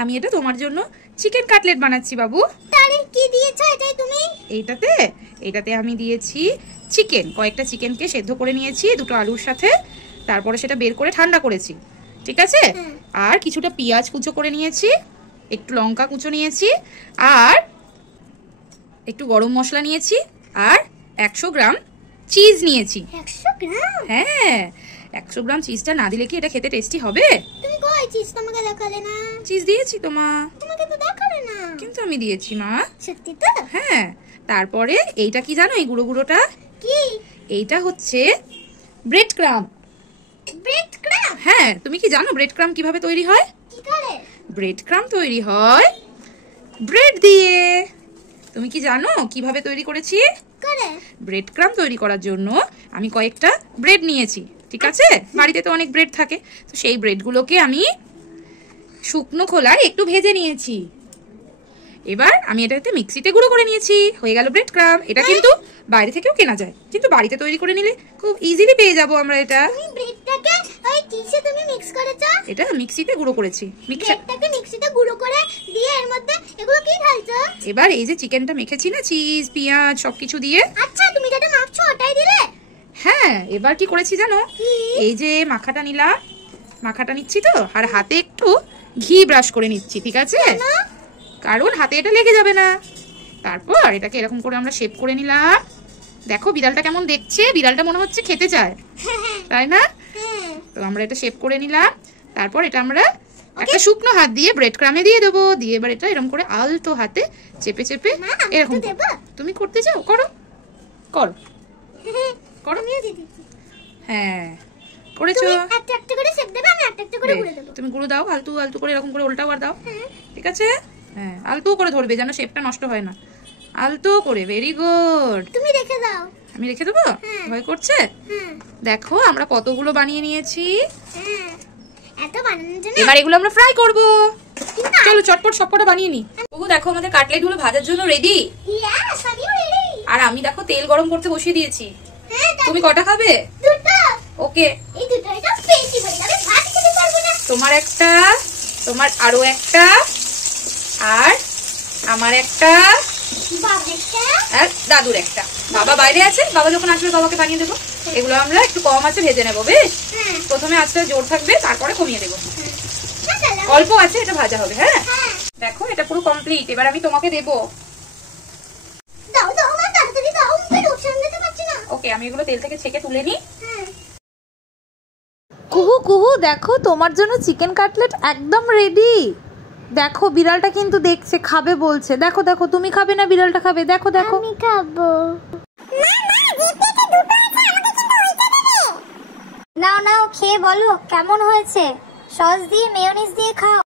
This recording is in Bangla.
আমি এটা তোমার জন্য চিকেন কাটলেট বানাচ্ছি বাবু। তাহলে কি দিয়েছো এটাই তুমি? এইটাতে আমি দিয়েছি চিকেন, কয়েকটা চিকেনকে সেদ্ধ করে নিয়েছি দুটো আলুর সাথে, তারপরে সেটা বের করে ঠান্ডা করেছি, ঠিক আছে? আর কিছুটা পেঁয়াজ কুচো করে নিয়েছি, একটু লঙ্কা কুচো নিয়েছি, আর একটু গরম মশলা নিয়েছি, আর 100 গ্রাম চিজ নিয়েছি। 100 গ্রাম? হ্যাঁ, 100 গ্রাম চিজটা না দিলে কি এটা খেতে টেস্টি হবে? তুমি কই চিজ তোমাকে দেখালে না? চিজ দিয়েছি তো মা। তোমাকে তো দেখালে না। কিন্তু আমি দিয়েছি মা। সত্যি তো? হ্যাঁ। তারপরে এইটা কি জানো, এই গুঁড়ো গুঁড়োটা কি? এইটা হচ্ছে ব্রেড ক্রাম্ব। Bread crumb? হ্যাঁ, তুমি কি জানো ব্রেড ক্রাম্ব কিভাবে তৈরি হয়? কি করে? ব্রেড ক্রাম্ব তৈরি হয় ব্রেড দিয়ে। তুমি কি জানো কিভাবে তৈরি করেছি? করে? ব্রেড ক্রাম্ব তৈরি করার জন্য আমি কয়েকটা ব্রেড নিয়েছি, ঠিক আছে? বাড়িতে তো অনেক ব্রেড থাকে, তো সেই ব্রেডগুলোকে আমি শুকনো খোলায় একটু ভেজে নিয়েছি। এবার আমি এটাতে মিক্সিতে গুঁড়ো করে নিয়েছি, হয়ে গেল ব্রেড ক্রাম্ব। এটা কিন্তু বাইরে থেকেও কেনা যায়, কিন্তু বাড়িতে তৈরি করে নিলে খুব ইজিলি পেয়ে যাবো আমরা এটা। তুমি ব্রেডটাকে ওই চিজে তুমি মিক্স করেছো? এটা মিক্সিতে গুঁড়ো করেছি। ব্রেডটাকে মিক্সিতে গুঁড়ো করে দিয়ে এর মধ্যে এগুলো কি ঢালছো? এবার এই যে চিকেনটা মেখেছি না, চিজ পেঁয়াজ সবকিছু দিয়ে। আচ্ছা, তুমি যেটা মাখছো ওটাই দিলে? হ্যাঁ, এবার কি করেছি জানো, এই যে মাখাটা নিলাম, মাখাটা নিচ্ছি তো, আর হাতে একটু ঘি ব্রাশ করে নিচ্ছি, ঠিক আছে? কারণ হাতে এটা লেগে যাবে না। তারপর এটাকে এরকম করে আমরা শেপ করে নিলাম। দেখো বিড়ালটা কেমন দেখছে, বিড়ালটা মনে হচ্ছে খেতে চায়, তাই না? তো আমরা এটা শেপ করে নিলাম। তারপর এটা আমরা একটা শুকনো হাত দিয়ে ব্রেড ক্রামে দিয়ে দেবো, দিয়ে এবার এটা এরকম করে আলতো হাতে চেপে চেপে এরকম। তুমি করতে চাও? করো করো করো। হ্যাঁ, করেছো। একটা একটা করে শেপ দেবে, আমি একটা একটা করে গুঁড়ো দেব। তুমি গুঁড়ো দাও, আলতু আলতু করে এরকম করে উল্টাও আর দাও, ঠিক আছে? হ্যাঁ, আলতু করে ধরবে যেন শেপটা নষ্ট হয় না, আলতু করে। Very good. তুমি রেখে দাও। আমি রেখে দেবো? ভয় করছে? দেখো আমরা কতগুলো বানিয়ে নিয়েছি। এত বানানোর জন্য এবার এগুলো আমরা ফ্রাই করব। চলো চটপট সবকটা বানিয়ে নি। ওগো দেখো আমাদের কাটলেট গুলো ভাজার জন্য রেডি। ইয়েস, আমিও রেডি। আর আমি দেখো তেল গরম করতে বসিয়ে দিয়েছি। তুমি কটা খাবে? দুটো। ওকে, এই দুটো এটা পেটি ভরে যাবে, ভাত খেতে পারবো না। তোমার একটা, তোমার আরো একটা, আর আমার একটা, আর দাদুর একটা। বাবা বাইরে আছে, বাবা যখন আসবে বাবাকে বানিয়ে দেবো। এগুলো আমরা একটু কম আছে ভেজে নেবো, বেশ? প্রথমে আঁচটা জোর থাকবে, তারপরে কমিয়ে দেবো। অল্প আছে, এটা ভাজা হবে। হ্যাঁ, দেখো এটা পুরো কমপ্লিট। এবার আমি তোমাকে দেবো। দাও দাও মা, তাড়াতাড়ি দাও, আমি রোশন দিতে পারছি না। ওকে, আমি এগুলো তেল থেকে ছেঁকে তুলে নিই। কুহু কুহু, দেখো তোমার জন্য চিকেন কাটলেট একদম রেডি। দেখো বিড়ালটা কিন্তু দেখছে, খাবে বলছে। দেখো দেখো, তুমি খাবে না বিড়ালটা খাবে? দেখো দেখো। আমি খাবো। নাও নাও, খেয়ে বলো কেমন হয়েছে। সস দিয়ে মেয়োনিজ দিয়ে খাও।